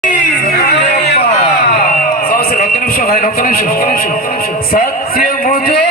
रत हाई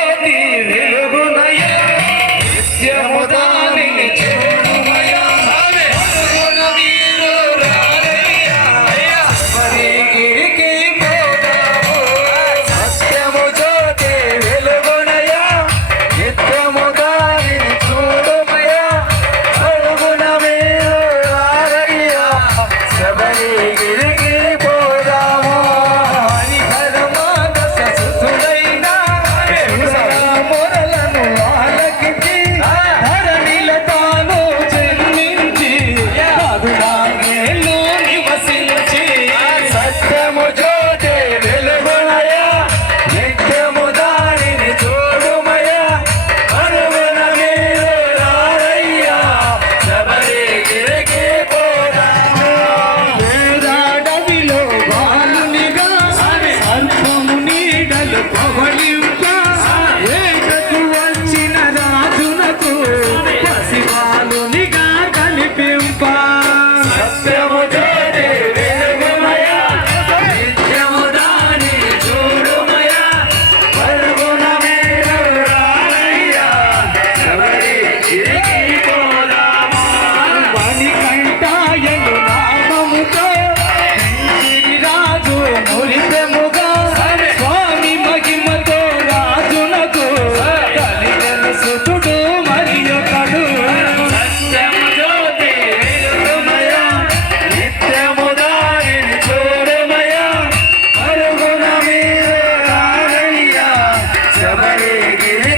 ಶಬರಿ ಗಿರಿ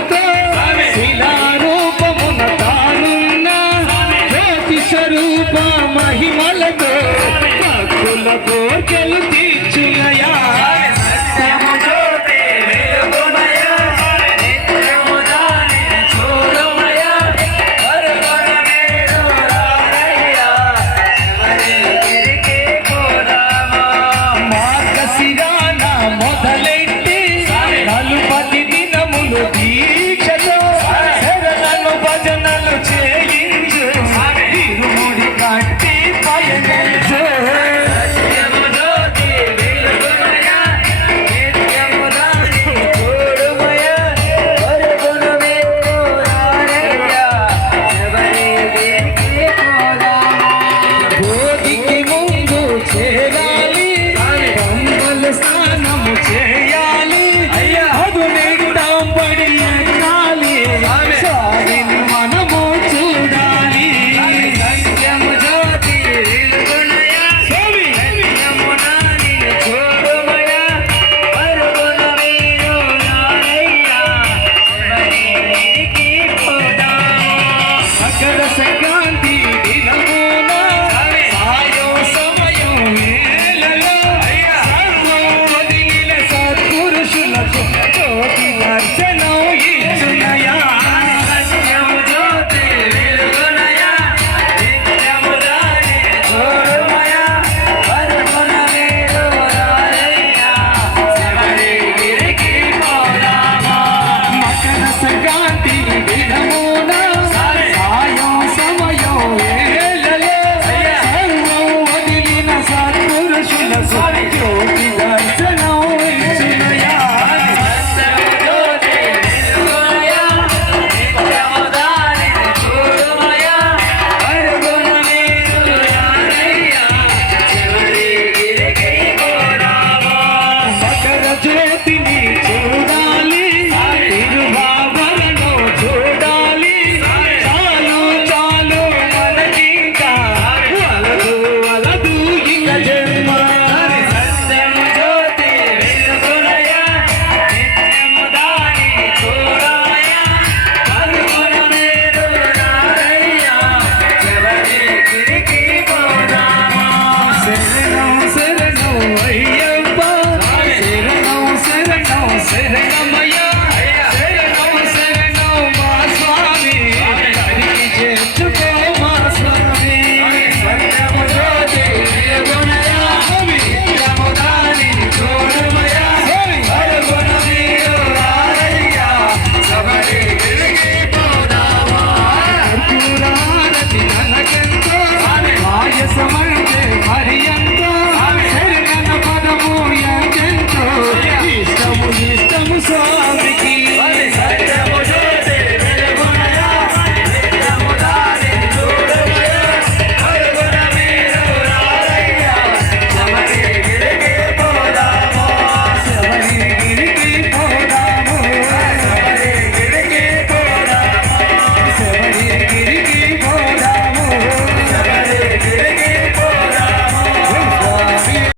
Okay.